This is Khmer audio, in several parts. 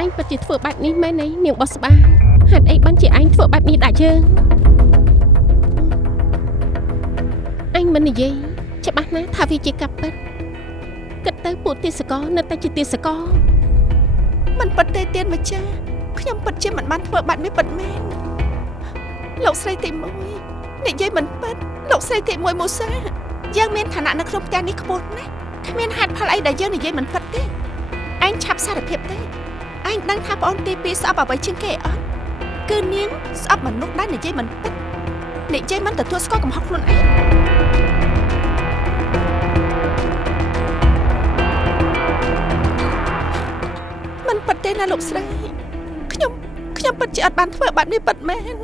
anh bật chỉ thưa bạch ní mấy nấy niềng boss ba hạt ấy bắn chỉ anh thưa bạch ní đại chưa anh mình gì chắc bác ná thà vì chỉ cặp bật cất tới bộ tiền sẽ có nên ta chỉ tiền sẽ có mình bật tay tiền mà chaខ្ញុំពិតជាមិនបានធ្វើបាត់នេះពិតមែនលោកស្រីទី1និយាយមិនពិតលោកស្រីទី1មូសាយើងមានឋានៈនៅក្នុងផ្ទះនេះខ្ពស់ណាស់គ្មានហេតុផលអីដែលយើងនិយាយមិនពិតទេឯងឆាប់សារភាពទេឯងដឹងថាប្អូនទី2ស្អប់អ្វីជាងគេអត់គឺនាងស្អប់មនុស្សដែលនិយាយមិនពិតនិយាយមិនទទួលស្គាល់កំហុសខ្លួនឯងមិនពិតទេណាលោកស្រីខ្ញុំពិតជាអត់បានធ្វើបាត់នេះពិតមែន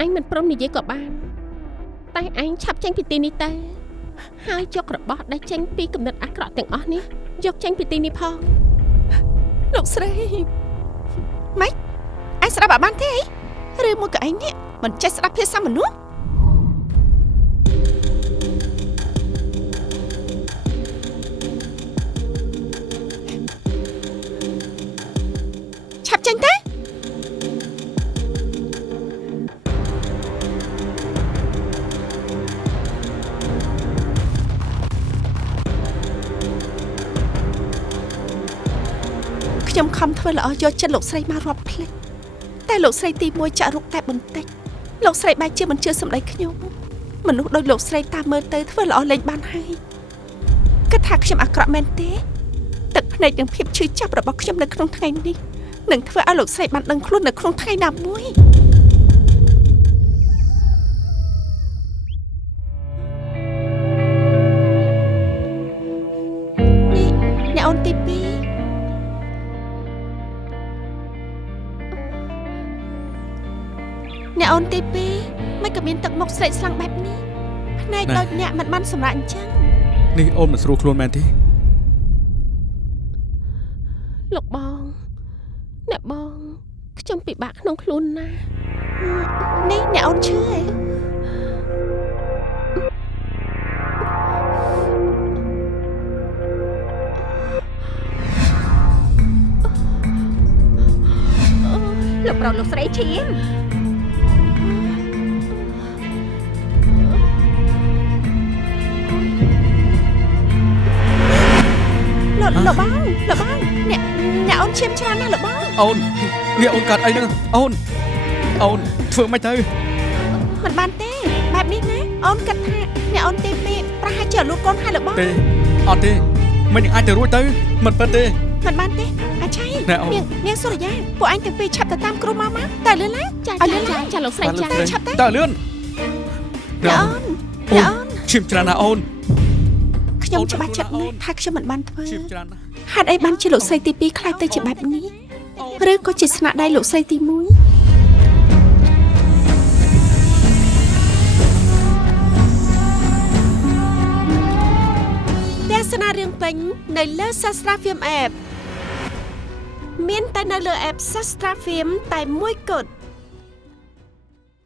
អញមិនព្រមនិយាយក៏បានតែអញឆាប់ចេញពីទីនេះទៅហើយយករបស់ដែលចេញពីគំនិតអាក្រក់ទាំងអស់នេះយកចេញពីទីនេះផងលោកស្រីម៉េចអញស្ដាប់អត់បានទេឬមួយក៏ឯងនេះមិនចេះស្ដាប់ភាសាមនុស្សឆាប់ចេញទៅខ្ញុំខំធ្វើល្អយកចិត្តលោកស្រីមករាប់ភ្លេចតែលោកស្រីទី1ចាក់រុកតែបន្តិចលោកស្រីបែរជាមិនជឿសម្ដីខ្ញុំមនុស្សដូចលោកស្រីតាមមើលទៅធ្វើល្អលេងបានហើយគិតថាខ្ញុំអាក្រក់មែនទេទឹកភ្នែកនិងភាពឈឺចាប់របស់ខ្ញុំនៅក្នុងថ្ងៃនេះនឹងធ្វើឲ្យលោកស្រីបានដឹងខ្លួននៅក្នុងថ្ងៃណាមួយនេះអ្នកអូនទី2អ្នកអូនទី2មិនក៏មានទឹកមុខស្រេកស្លាំងបែបនេះភ្នែកដូចអ្នកមិនបានសម្រាប់អញ្ចឹងនេះអូនមិនស្រួលខ្លួនមែនទេលោកបងអ្នកបងខ្ញុំពិបាកក្នុងខ្លួនណាស់នេះអ្នកអូនឈឺឯងលោកប្រុសលោកស្រីឈាមលោកបងអ្នកអូនឈាមច្រើនណាស់លោកបងអូននេះអូនកាត់អីហ្នឹងអូនធ្វើមិនទៅមិនបានទេបែបនេះណាអូនគិតថាអ្នកអូនទី2ប្រហែលជាលូតកូនហើយលោកបងទេអត់ទេមិនអាចទៅរួចទៅមិនពិតទេមិនបានទេអាឆៃនាងសុរិយាពួកអញទាំងពីរឆាប់ទៅតាមគ្រូមកតែលឿនឡើងចាលោកស្រីចាឆាប់ទៅតើលឿនអ្នកអូនឈាមច្រើនណាស់អូនខ្ញុំច្បាស់ចិត្តណាស់ថាខ្ញុំមិនបានធ្វើហេតុអីបានជាលោកស្រីទី2ខ្លាចទៅជាបែបនេះឬក៏ជាស្នាដៃលោកស្រីទី1ទស្សនារឿងពេញនៅលើ Sastra Film App មានតែនៅលើ App Sastra Film តែមួយគត់